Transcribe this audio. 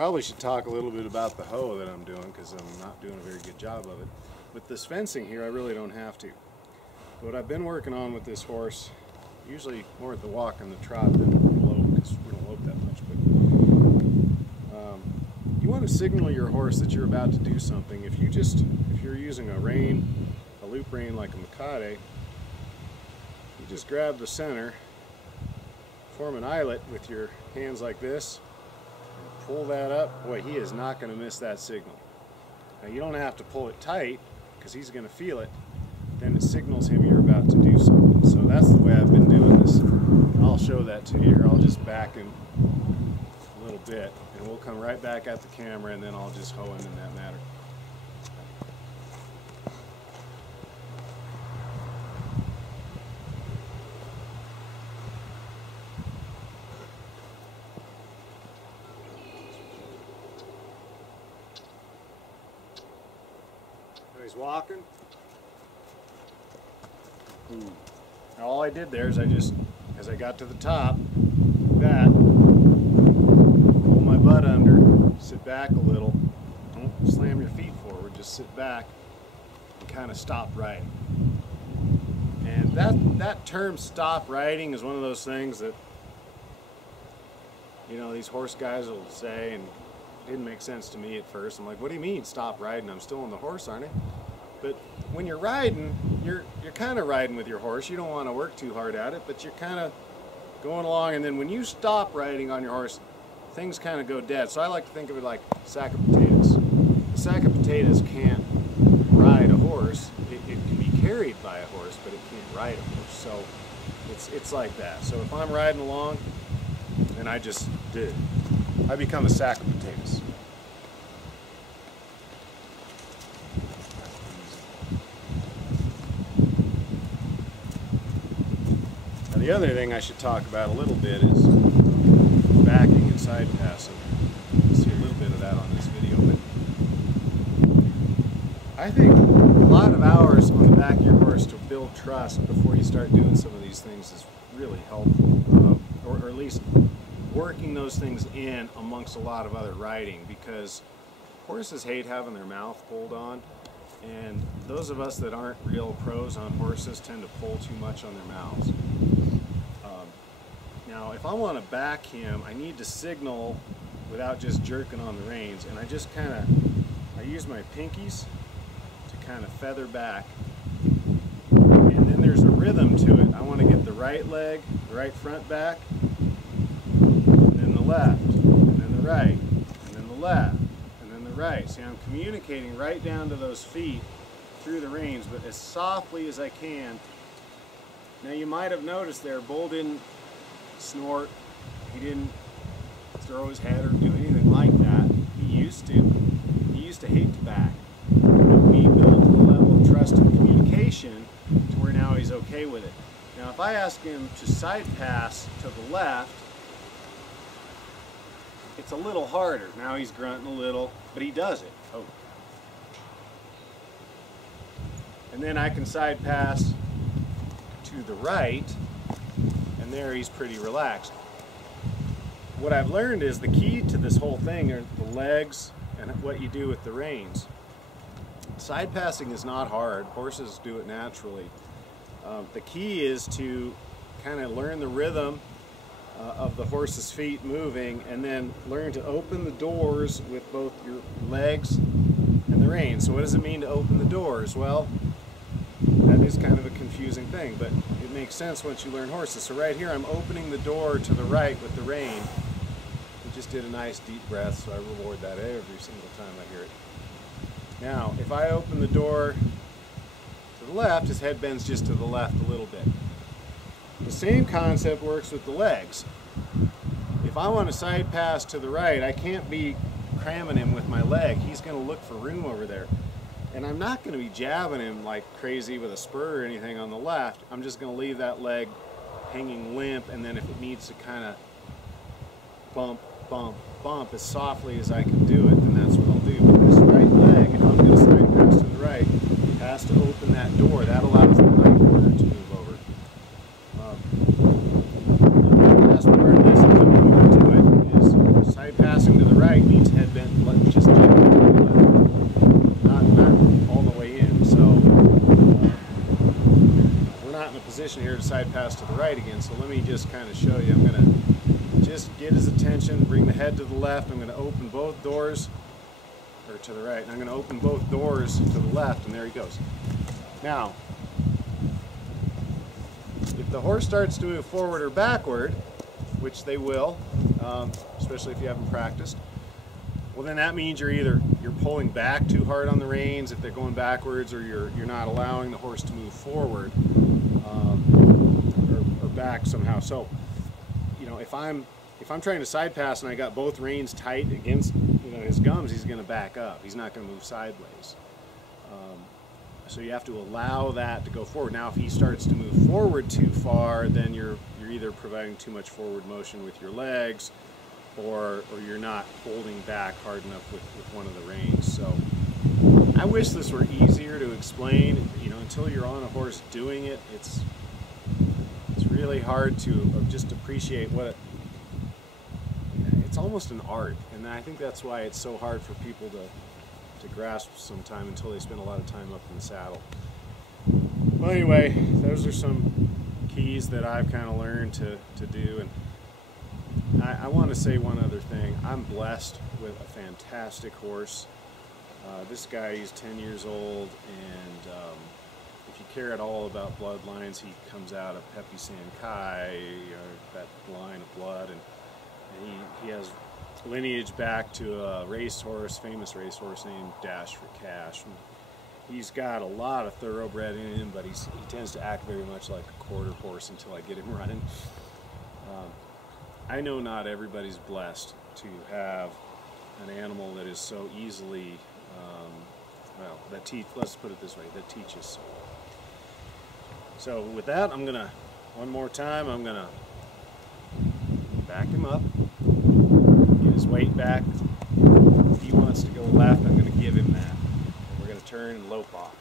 Probably should talk a little bit about the hoe that I'm doing, because I'm not doing a very good job of it. With this fencing here, I really don't have to. What I've been working on with this horse, usually more at the walk and the trot than the lope, because we don't lope that much, but you want to signal your horse that you're about to do something. If you're using a loop rein like a Makade, you just grab the center, form an eyelet with your hands like this, and pull that up. Boy, he is not going to miss that signal. Now you don't have to pull it tight, because he's going to feel it. Then it signals him you're about to do something. So that's the way I've been doing this. I'll show that to you here. I'll just back him a little bit, and we'll come right back at the camera, and then I'll just hoe him in that manner. So he's walking. Now all I did there is as I got to the top, pull my butt under, sit back a little, don't slam your feet forward, just sit back and kind of stop riding. And that term stop riding is one of those things that, you know, these horse guys will say, and it didn't make sense to me at first. I'm like, what do you mean stop riding? I'm still on the horse, aren't I? But when you're riding, you're kind of riding with your horse. You don't want to work too hard at it, but you're kind of going along, and then when you stop riding on your horse, things kind of go dead. So I like to think of it like a sack of potatoes. A sack of potatoes can't ride a horse. It can be carried by a horse, but it can't ride a horse. So it's like that. So if I'm riding along, and I become a sack of potatoes. The other thing I should talk about a little bit is backing and side passing. You'll see a little bit of that on this video, but I think a lot of hours on the back of your horse to build trust before you start doing some of these things is really helpful, or at least working those things in amongst a lot of other riding, because horses hate having their mouth pulled on, and those of us that aren't real pros on horses tend to pull too much on their mouths. Now, if I want to back him, I need to signal without just jerking on the reins, and I use my pinkies to kind of feather back, and then there's a rhythm to it. I want to get the right leg, the right front back, and then the left, and then the right, and then the left, and then the right. See, I'm communicating right down to those feet through the reins, but as softly as I can. Now you might have noticed there, Bull didn't snort, he didn't throw his head or do anything like that. He used to hate to back. But we built a level of trust and communication to where now he's okay with it. Now if I ask him to side pass to the left, it's a little harder. Now he's grunting a little, but he does it. Oh. And then I can side pass to the right, and there he's pretty relaxed. What I've learned is the key to this whole thing are the legs and what you do with the reins. Side passing is not hard. Horses do it naturally. The key is to kind of learn the rhythm of the horse's feet moving, and then learn to open the doors with both your legs and the reins. So what does it mean to open the doors? Well, that is kind of a confusing thing, but it makes sense once you learn horses. So right here I'm opening the door to the right with the rein. We just did a nice deep breath, so I reward that every single time I hear it. Now, if I open the door to the left, his head bends just to the left a little bit. The same concept works with the legs. If I want to side pass to the right, I can't be cramming him with my leg. He's going to look for room over there. And I'm not going to be jabbing him like crazy with a spur or anything on the left. I'm just going to leave that leg hanging limp, and then if it needs to kind of bump, bump, bump as softly as I can do it, then that's what I'll do. But this right leg, if I'm going to side pass to the right, has to open that door. That allows the right quarter to move over. The last part of this, is side passing to the right means position here to side pass to the right again, so let me just kind of show you. I'm going to just get his attention, bring the head to the left. I'm going to open both doors, or to the right, and I'm going to open both doors to the left, and there he goes. Now, if the horse starts to move forward or backward, which they will, especially if you haven't practiced, well then that means you're pulling back too hard on the reins if they're going backwards, or you're not allowing the horse to move forward or back somehow. So, you know, if I'm trying to side pass and I got both reins tight against, you know, his gums, he's going to back up. He's not going to move sideways. So you have to allow that to go forward. Now, if he starts to move forward too far, then you're either providing too much forward motion with your legs, or you're not holding back hard enough with one of the reins. So I wish this were easier to explain. You know, until you're on a horse doing it, it's really hard to just appreciate what it's almost an art, and I think that's why it's so hard for people to grasp sometime until they spend a lot of time up in the saddle. Well, anyway, those are some keys that I've kind of learned to do, and I want to say one other thing. I'm blessed with a fantastic horse. This guy, he's 10 years old, and if you care at all about bloodlines, he comes out of Pepe Sankei, that line of blood, and he has lineage back to a racehorse, famous racehorse named Dash for Cash. And he's got a lot of thoroughbred in him, but he tends to act very much like a quarter horse until I get him running. I know not everybody's blessed to have an animal that is so easily, well, let's put it this way, that teaches so well. So with that, one more time, I'm gonna back him up, get his weight back. If he wants to go left, I'm going to give him that. And we're going to turn and lope off.